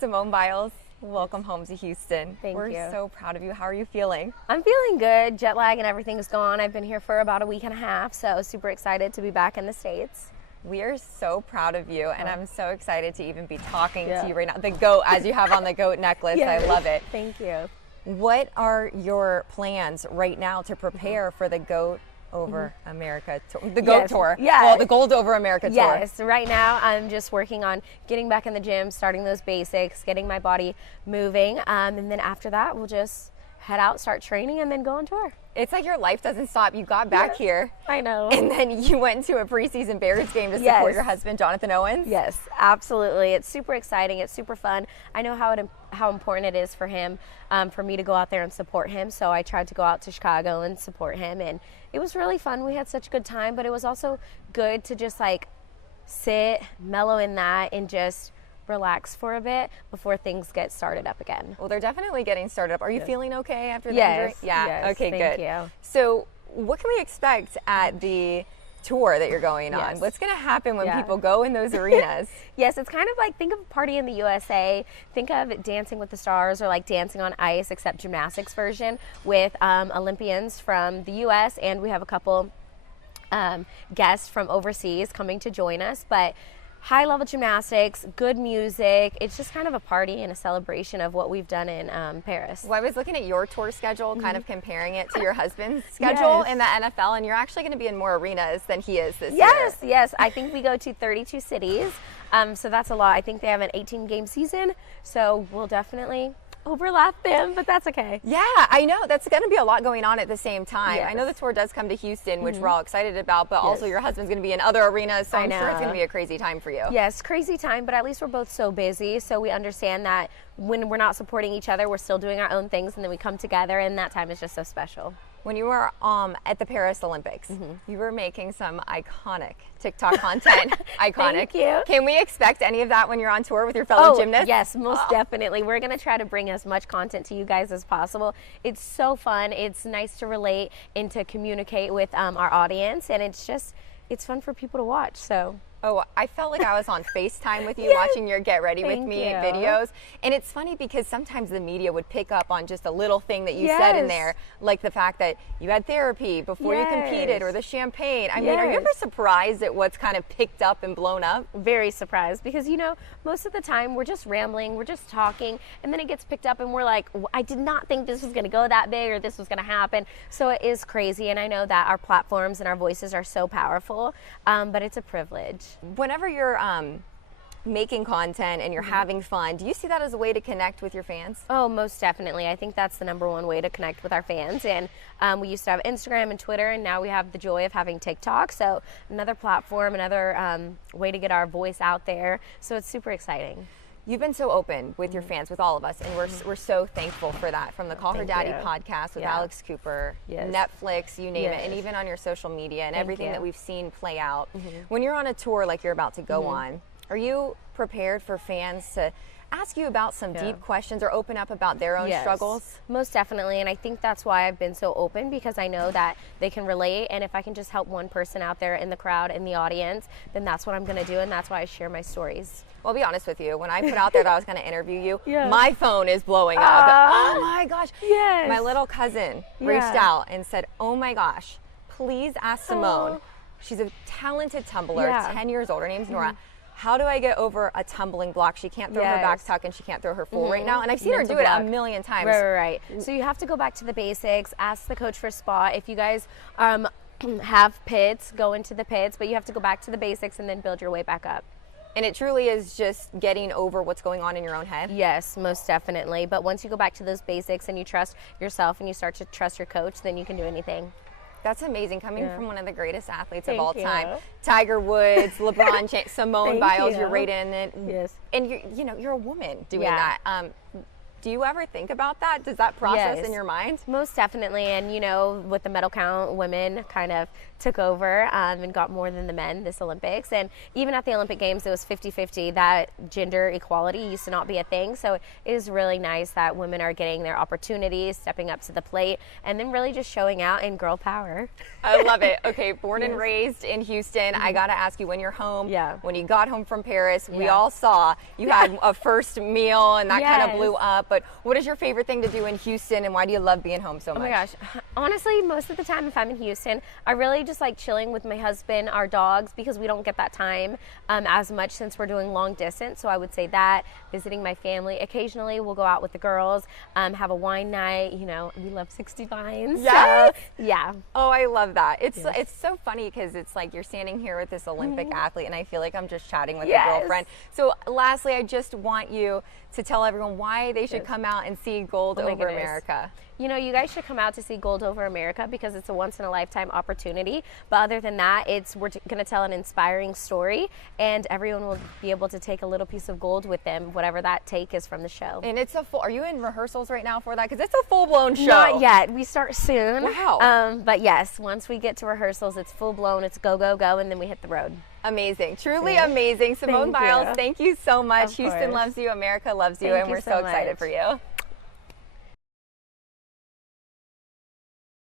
Simone Biles, welcome home to Houston. Thank you. We're so proud of you. How are you feeling? I'm feeling good. Jet lag and everything's gone. I've been here for about a week and a half, so super excited to be back in the States. We are so proud of you, and I'm so excited to even be talking to you right now. The goat, as you have on the goat necklace, Yes. I love it. Thank you. What are your plans right now to prepare for the Goat Over America tour? The Goat Tour. Yeah. Well, the Gold Over America Tour. Yes, right now I'm just working on getting back in the gym, starting those basics, getting my body moving, and then after that we'll just head out, start training, and then go on tour. It's like your life doesn't stop. You got back here. I know. And then you went to a preseason Bears game to support your husband, Jonathan Owens. Yes, absolutely. It's super exciting. It's super fun. I know how important it is for him, for me to go out there and support him. So I tried to go out to Chicago and support him, and it was really fun. We had such a good time, but it was also good to just like sit, mellow in that, and just relax for a bit before things get started up again. Well, they're definitely getting started up. Are you feeling okay after the injury? Yeah. Yes, okay, thank good. you. So what can we expect at the tour that you're going on? Yes. What's going to happen when Yeah. people go in those arenas? Yes, it's kind of like, think of Party in the USA, think of Dancing with the Stars, or like Dancing on Ice, except gymnastics version with Olympians from the US, and we have a couple guests from overseas coming to join us, but high-level gymnastics, good music. It's just kind of a party and a celebration of what we've done in Paris. Well, I was looking at your tour schedule, kind of comparing it to your husband's schedule in the NFL, and you're actually going to be in more arenas than he is this year. Yes. I think we go to 32 cities, so that's a lot. I think they have an 18-game season, so we'll definitely overlap them, but that's okay. Yeah, I know. That's going to be a lot going on at the same time. Yes. I know the tour does come to Houston, which we're all excited about, but also your husband's going to be in other arenas, so I'm sure it's going to be a crazy time for you. Yes, crazy time, but at least we're both so busy, so we understand that when we're not supporting each other, we're still doing our own things, and then we come together, and that time is just so special. When you were at the Paris Olympics, you were making some iconic TikTok content. Iconic. Thank you. Can we expect any of that when you're on tour with your fellow gymnasts? Yes, most definitely. We're going to try to bring as much content to you guys as possible. It's so fun. It's nice to relate and to communicate with our audience, and it's fun for people to watch. So. Oh, I felt like I was on FaceTime with you watching your Get Ready With Me videos. And it's funny because sometimes the media would pick up on just a little thing that you said in there, like the fact that you had therapy before you competed, or the champagne. I mean, are you ever surprised at what's kind of picked up and blown up? Very surprised, because, you know, most of the time we're just rambling, we're just talking, and then it gets picked up and we're like, I did not think this was going to go that big or this was going to happen. So it is crazy, and I know that our platforms and our voices are so powerful, but it's a privilege. Whenever you're making content and you're having fun, do you see that as a way to connect with your fans? Oh, most definitely. I think that's the #1 way to connect with our fans. And we used to have Instagram and Twitter, and now we have the joy of having TikTok. So another platform, another way to get our voice out there. So it's super exciting. You've been so open with your fans, with all of us, and we're so thankful for that. From the Call Her Daddy podcast with Alex Cooper, Netflix, you name it, and even on your social media and everything that we've seen play out. When you're on a tour like you're about to go on, are you prepared for fans to ask you about some deep questions or open up about their own struggles? Most definitely, and I think that's why I've been so open, because I know that they can relate, and if I can just help one person out there in the crowd, in the audience, then that's what I'm going to do, and that's why I share my stories. Well, I'll be honest with you. When I put out there that I was going to interview you, my phone is blowing up. Oh my gosh. Yes. My little cousin reached out and said, oh my gosh, please ask Simone. She's a talented tumbler, 10 years old. Her name's Nora. How do I get over a tumbling block? She can't throw her back tuck, and she can't throw her full right now. And I've seen her do it a million times. Right. So you have to go back to the basics, ask the coach for a spot. If you guys have pits, go into the pits, but you have to go back to the basics and then build your way back up. And it truly is just getting over what's going on in your own head? Yes, most definitely. But once you go back to those basics and you trust yourself and you start to trust your coach, then you can do anything. That's amazing, coming from one of the greatest athletes of all time. Tiger Woods, LeBron James, Simone Biles, you're right in it. Yes. And you're a woman doing that. Do you ever think about that? Does that process in your mind? Most definitely. And, you know, with the medal count, women kind of took over and got more than the men this Olympics. And even at the Olympic Games, it was 50-50. That gender equality used to not be a thing. So it is really nice that women are getting their opportunities, stepping up to the plate, and then really just showing out in girl power. I love it. Okay, born and raised in Houston, I got to ask you, when you're home, when you got home from Paris, we all saw you had a first meal and that kind of blew up. But what is your favorite thing to do in Houston, and why do you love being home so much? Oh my gosh. Honestly, most of the time if I'm in Houston, I really just like chilling with my husband, our dogs, because we don't get that time as much since we're doing long distance. So I would say that, visiting my family. Occasionally we'll go out with the girls, have a wine night. You know, we love 60 Vines. Yes. So, yeah. Oh, I love that. It's so funny because it's like you're standing here with this Olympic athlete, and I feel like I'm just chatting with a girlfriend. So lastly, I just want you to tell everyone why they should come out and see gold over America. You know, you guys should come out to see gold over America because it's a once-in-a-lifetime opportunity. But other than that, we're going to tell an inspiring story, and everyone will be able to take a little piece of gold with them, whatever that take is from the show. And it's are you in rehearsals right now for that? Because it's a full-blown show. Not yet. We start soon. Wow. But yes, once we get to rehearsals, it's full-blown. It's go, go, go, and then we hit the road. Amazing. Truly amazing. Simone Biles, thank you so much. Houston loves you. America loves you. And we're so excited for you.